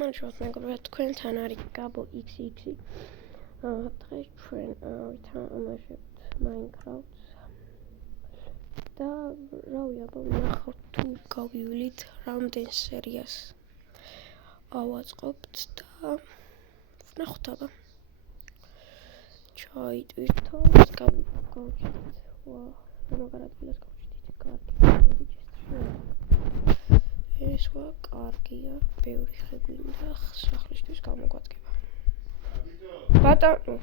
Mannschaft megruhet თქვენთან არის Gabo XX. დღეს ჩვენ ვითამაშებთ Minecraft-ს და რავი აბა ვნახავთ თუ გავივლით რამდენ სერიას ავაწყობთ და ვნახოთ აბა ჩაიტვირთო გავუჩით მაგარ ადგილას გავჩით კარგი ეს ვარ კარგია ბევრი ხე გვინდა სახლისთვის გამოგვადგება ბატონო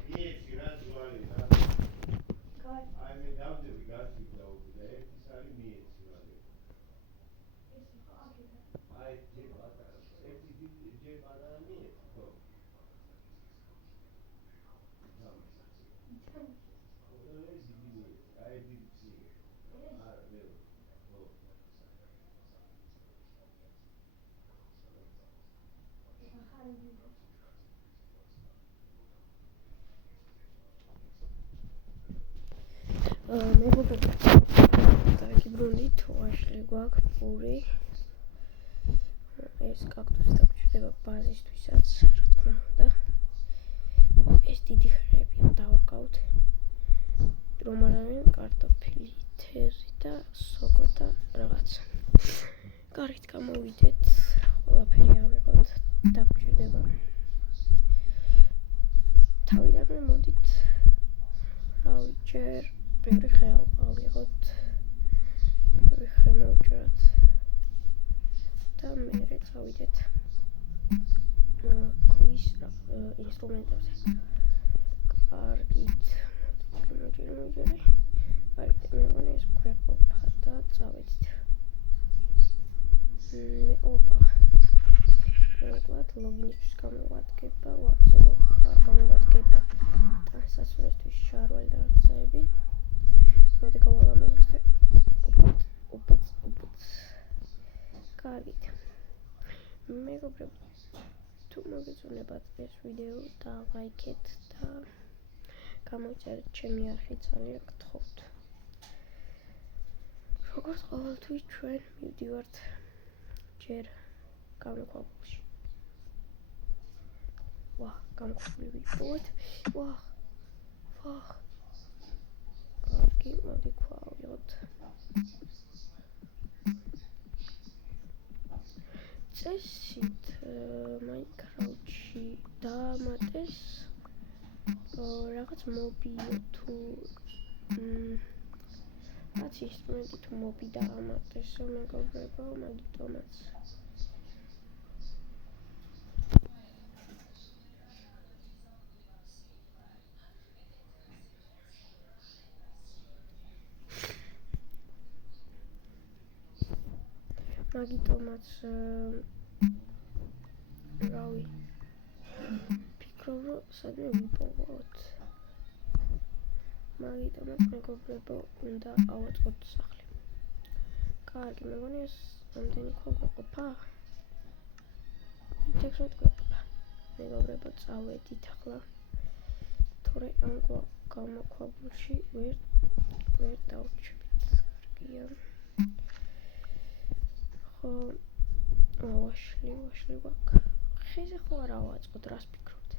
მეგობრებო დაგიბრუნდით ვაშლი გვაქვს პური ეს კაქტუსი დაგჭირდება ბაზისთვისაც რა თქმა უნდა ეს დიდი ხეებია დავრკავთ რომ არავინ კარტოფილი თევზი და სოკო და რაღაც გარეთ გამოვიდეთ ყველაფერი ავიღოთ დაგჭირდება თავიდანვე მოდით რავი ჯერ ბევრი ხე ავიღოთ ბევრი ხე მოვჭრათ და მერე წავიდეთ ქვის ინსტრუმენტებზე კარგით მოჯერე არით მე მგონი ეს ქვეყოვა და წავედით მე ოპა როგორც ლოგინისთვის გამოვადგება გამოვადგება დასასრულისთვის შარვალ და რაღაცები მოდი გავალამაზოთ ხე ოპაც კარგით მეგობრებო თუ მოგეწონებათ ეს ვიდეო და ლაიქეთ და გამოიწერეთ ჩემი არხი ძალიან გთხოვთ როგორც ყოველთვის ჩვენ მივდივართ ჯერ გამოქვაბულში გამოქვაბული ვიპოვოთ კარგი მოდი ქვავიღოთ წესით Minecraft-ში დაამატეს რაღაც მობიო თუ რაც ინსტრუმენტი თუ მობი დაამატეს მეგობრებო მაგიტომაც რავი ფიქრობ რომ სადმე ვიპოვოთ მაგიტომაც მეგობრებო უნდა ავაწყოთ სახლი კარგი მეგონი ეს ამდენი გვეყოფა მეგობრებო წავედით ახლა თორე ამ გამოქვაბულში ვერ დავჩვით კარგია ვაშლი გვაქვს ხეზე ხო არ ავაწყოთ რას ფიქრობთ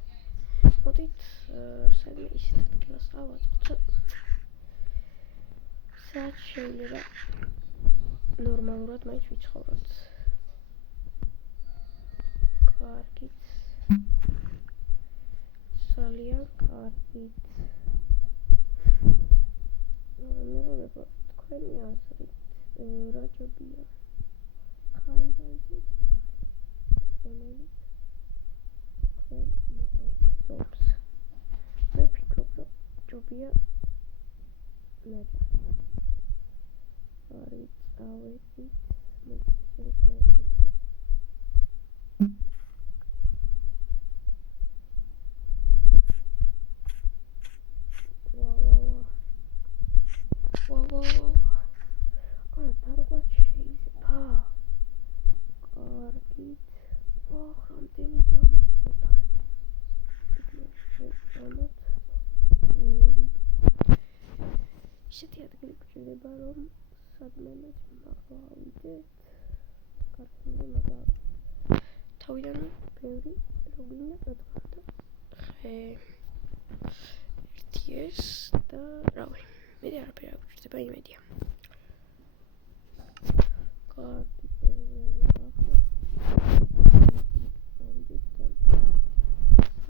მოდით სადმე ისეთ ადგილას ავაწყოთ სადაც შეიძლება ნორმალურად მაინც ვიცხოვროთ კარგით ძალიან კარგით მეგობრებო თქვენი აზრით რა ჯობია ხანჯალზე რომელიც თქვენ მოყოლით მე ვფიქრობ რომ ჯობია ნაჯახი არის წავედით მოდით მოვიხოთ დარგვაც შეიძლება კარგით რამდენი დამაყოთა ისეთი ადგილი გჭირდება რომ სადმე მას მაღლა ავიდეთ კარგი მაღლა თავიდან ბევრი როგინდა გადავდა ხე ერთი ეს და რავი მეტი არაფერი არ გვჭირდება იმედია კარგი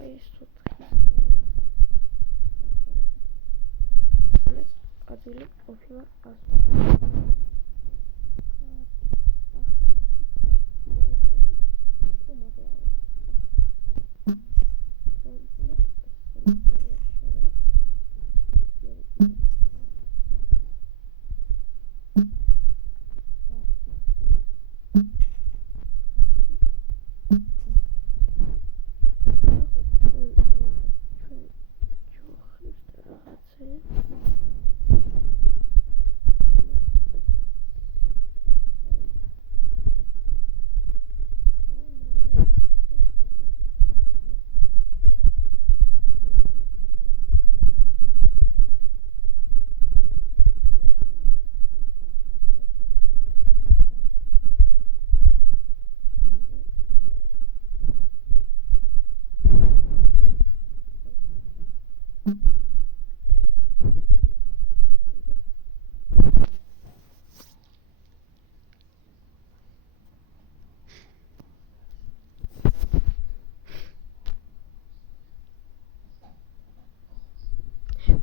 აი ეს ადვილი ყოფილა ასო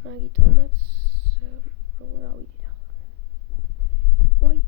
მაგიტომაც როგორ ავიდეთ ახლა ой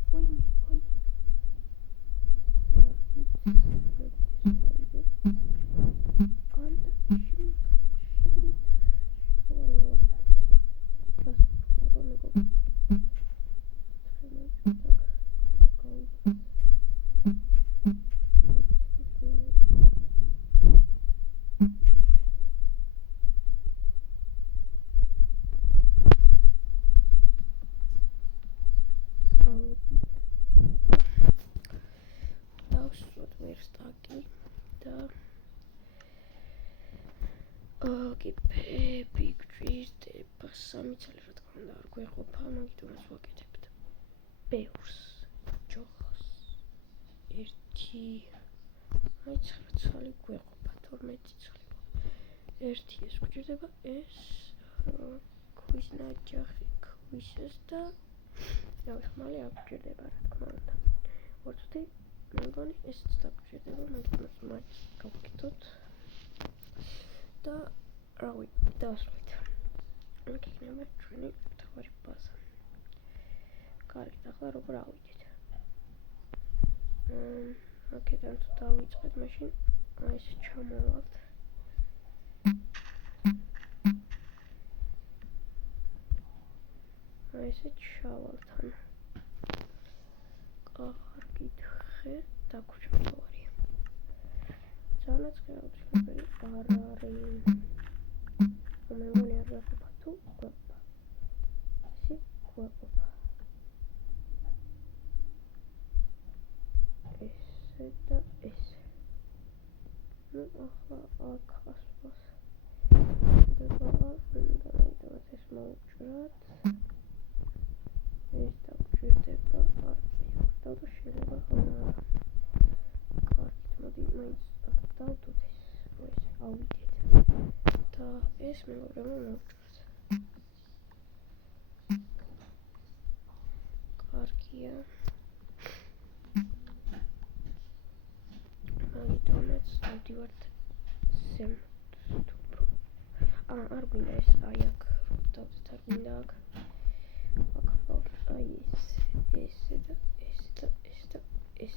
ვერსტაკი და კიპები გვჭირდება სამი ცალი რა თქმა უნდა არ გვეყოფა მაგიტომაც ვაკეთებთ ბევრს ჯოხს ერთი აი 9 ცალი გვეყოფა 12 ცალი ერთი ეს გვჭირდება ეს ქვის ნაჯახი ქვისეს და რავი ხმალი არ გვჭირდება რა თქმა უნდა ორწუთი მეგონი ესეც დაგჭირდება მაგიტომაც მაინც გავკეთოთ და რავი დავასრულეთ აქ იქნება ჩვენი მთავარი ბაზა კარგი ახლა როგორ ავიდეთ აქედან თუ დავიწყეთ მაშინ აი ეს ჩამოვალთ აი ესე ჩავალთ ანუ კარგით დაგვრჩევარია ძალაც გაუძლებელი არ არის მეგონი არ ვეყოფა თუ გვეყოფა ესე გვეყოფა ესე და ესე ну ახლა აქ ასვას ხდება უნდა მაგიტომაც ეს მოვუჭრათ ეს დაგჭირდება და შეიძლება ხოლმე კარგით მოდი მაინც აქ დავდოთ ეს ავიდეთ და ეს მეგობრებო მოვჭრათ კარგია მაგიტომაც ავდივართ ზემოთ არ გვინდა ეს აი აქ დავდეთ არ გვინდა აქ აი ესე და ეს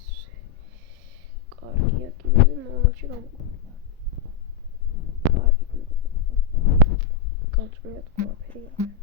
კარგია კიბები მომავალში გამოყვება კარგი გავწყვიოთ ყველაფერი აქ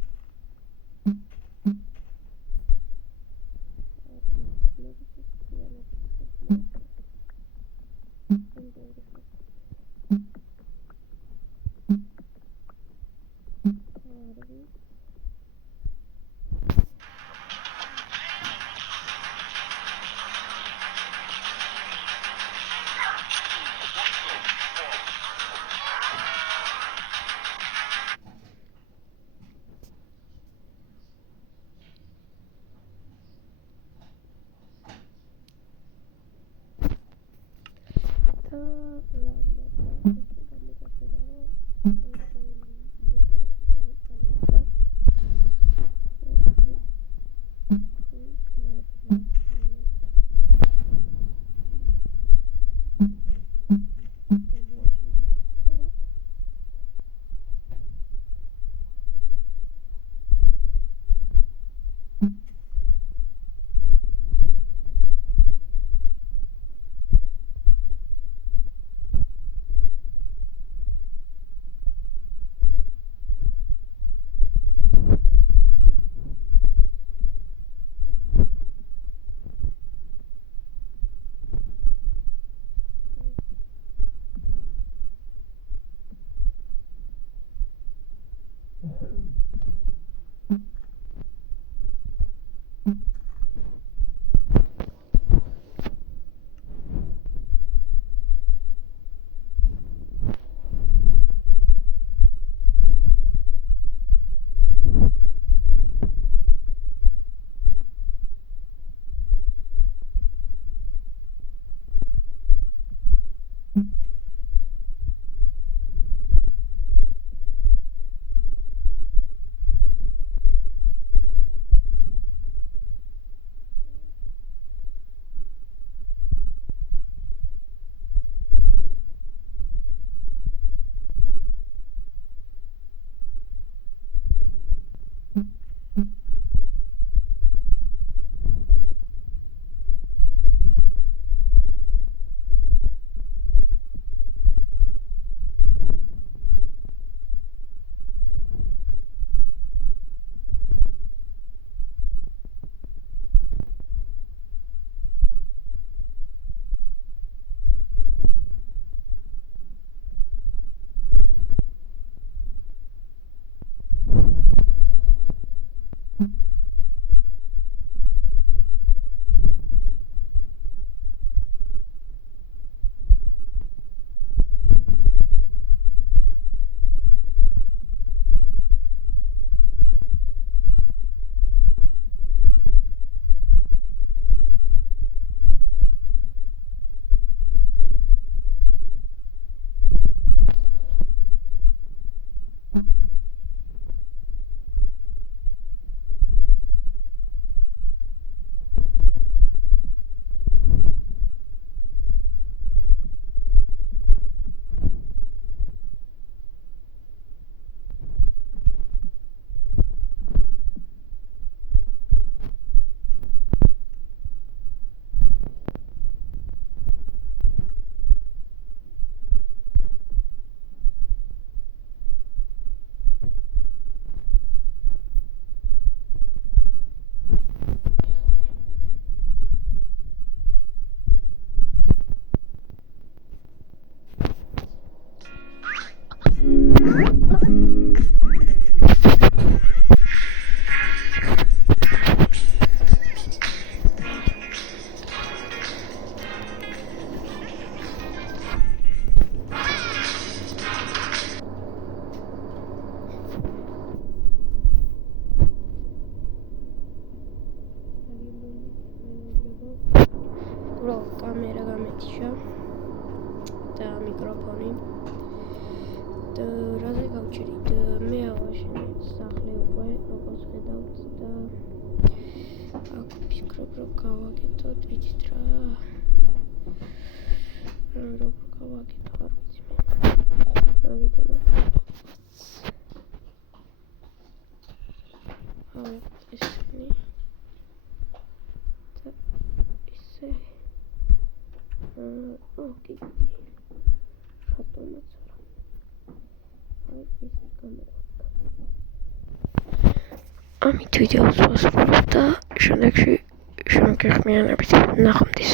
კამერა გამეთიშა და მიკროფონი და რაზე გავჩერით მე ავაშენე სახლი უკვე როგორც ხედავთ და აქ ვფიქრობ რომ გავაკეთოთ ვიცით რა როგორ გავაკეთო არ ვიცი მე მაგიტომა ესენი და ისე okay. Რატომაც არა. აი ეს კამერა. ამით ვიდეოს ვასრულებ და შემდეგში შემოგეხმიანებით ნახვამდის.